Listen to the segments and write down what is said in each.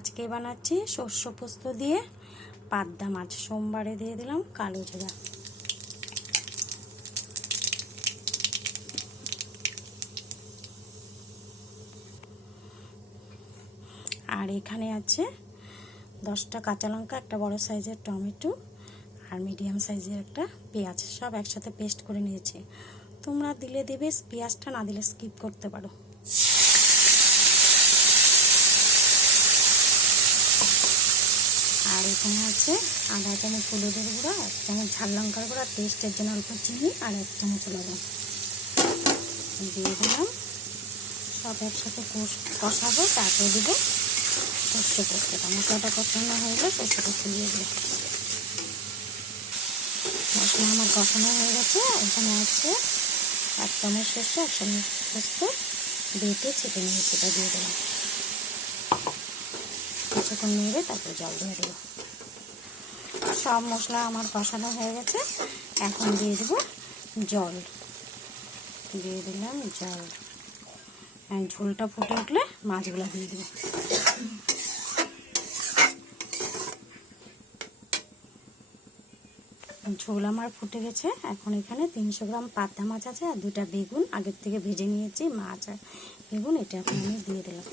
আজকে বানাচ্ছি শস্য পোস্ত দিয়ে পাবদা মাছ। সোমবারে দিয়ে দিলাম কালো জিরা। আর এখানে আছে 10টা কাঁচা লঙ্কা, একটা বড় সাইজের টমেটো আর মিডিয়াম সাইজের একটা পেঁয়াজ, সব একসাথে পেস্ট করে নিয়েছি। তোমরা দিলে দেবে, পেঁয়াজটা না দিলে স্কিপ করতে পারো। আর এখানে আছে আধা চামচ হলুদের গুঁড়া, 1 চামচ ঝাল লঙ্কার গুঁড়া, টেস্টের জন্য অল্প চিনি আর 1 চামচ লবণ দিয়ে দিলাম। সব একসাথে কষাবো, তারপরে দেবো শস্য পোস্তটা। মশলাটা কষানো হয়ে গেলে শস্য পোস্ত দিয়ে দেবো। মশলা আমার কষানো হয়ে গেছে। এখানে আছে 1 চামচ শস্য, 1 চামচ পোস্ত বেটে ছেঁকে নিয়ে সেটা দিয়ে দেবো। কিছুক্ষণ নেড়ে তারপরে জল দিয়ে দেবো। সব মশলা আমার কষানো হয়ে গেছে। এখন দিয়ে দেবো জল। দিয়ে দিলাম জল। ঝোলটা ফুটে উঠলে মাছগুলো দিয়ে দেবো। ঝোল আমার ফুটে গেছে। এখন এখানে 300 গ্রাম পাবদা মাছ আছে আর 2টা বেগুন আগের থেকে ভেজে নিয়েছি। মাছ আর বেগুন এটা এখন আমি দিয়ে দিলাম।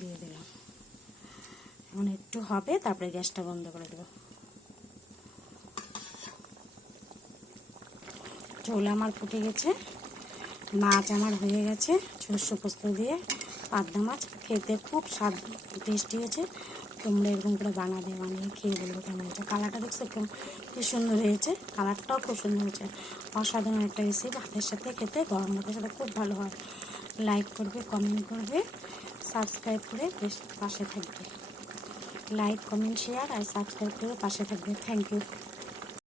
দিয়ে দিলাম। এখন একটু হবে, তারপরে গ্যাসটা বন্ধ করে দেবো। ঝোল আমার ফুটে গেছে, মাছ আমার হয়ে গেছে। শস্য পোস্ত দিয়ে পাবদা মাছ খেতে খুব স্বাদ টেস্টি হয়েছে। তোমরা এরকম করে বানিয়ে খেয়ে বলবো কেমন হয়েছে। কালারটা দেখছো কি সুন্দর হয়েছে, কালারটাও খুব সুন্দর হয়েছে। অসাধারণ একটা রেসিপি, ভাতের সাথে খেতে, গরম ভাতের সাথে খুব ভালো হয়। লাইক করবে, কমেন্ট করবে, সাবস্ক্রাইব করে বেশ পাশে থাকবে। লাইক, কমেন্ট, শেয়ার আর সাবস্ক্রাইব করে পাশে থাকবে। Thank you.